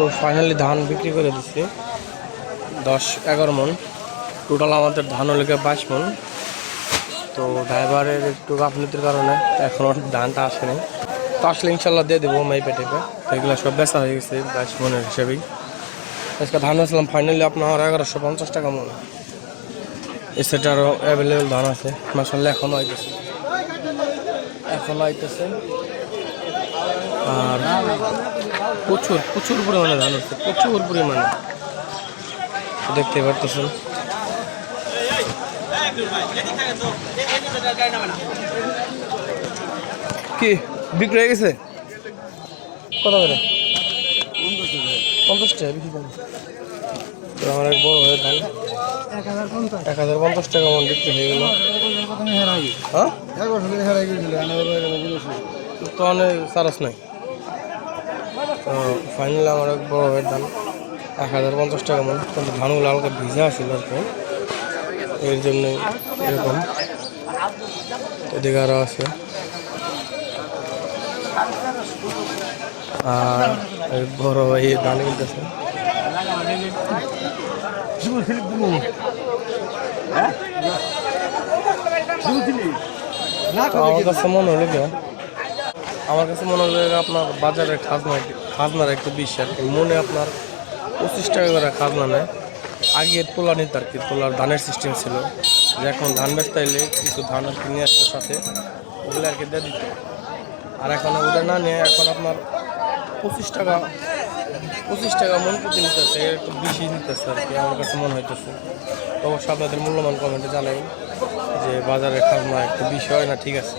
তো ফাইনালি ধান বিক্রি করে দিচ্ছি 10-11 মন। টোটাল আমাদের ধান হলে 22 মন। তো ড্রাইভারের একটু গাফলতির কারণে এখনও ধানটা আসেনি, তো আসলে ইনশাল্লাহ দিয়ে দেবো মাইপে টেপে। তো এগুলো সব বেচা হয়ে গেছে 22 মনের হিসেবেই। আজকে ধান বেচলাম ফাইনালি আপনার 1150 টাকা মন। এই সেটা আরও অ্যাভেলেবেল ধান আছে মাশাআল্লাহ, এখনও আইতেছে। আর প্রচুর পরিমাণে ধান হচ্ছে, প্রচুর পরিমাণে দেখতে পারতেছেন। কি বিক্রি হয়ে গেছে? কত করে? 50 টাকা বিক্রি করেন। তো আমার এক বড় হয়ে ধান 1050 টাকা মন বিক্রি হয়ে গেল। হ্যাঁ তো অনেক সারস নাই। তো ফাইনালি আমার এক বড় হয়ে ধান 1050 টাকা মন, কিন্তু ধানগুলো হালকা ভিজা ছিল আর কি, এর জন্যই এরকম। এদিকে আরও আছে। আর বড় ভাই ধান কিনতেছে। আমার কাছে মনে হলো আপনার বাজারের খাজনার একটু বেশি আর কি। মনে আপনার 25 টাকা করে খাজনা নেয়। আগে তোলা নিত আর কি, তোলার ধানের সিস্টেম ছিল যে এখন ধান বেচতে এলে কিছু ধান আর কি নিয়ে আসতো সাথে, ওগুলো আর কি দিয়ে দিত। আর এখন ওটা না নিয়ে এখন আপনার 25 টাকা মন প্রতি নিতেছে, একটু বেশি নিতেছে আর কি আমার কাছে মনে হইতেছে। তো অবশ্যই আপনাদের মূল্যবান কমেন্টে জানাই যে বাজারের খাজনা একটু বেশি হয় না ঠিক আছে।